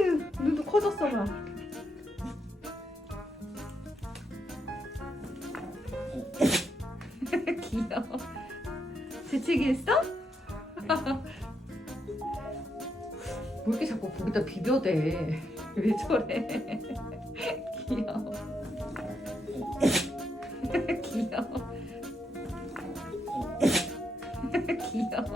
아유, 눈도 커졌어 막. 귀여워. 재채기 했어? 뭐 이렇게 자꾸 거기다 비벼대. 왜 저래? 귀여워. 귀여워. 귀여워.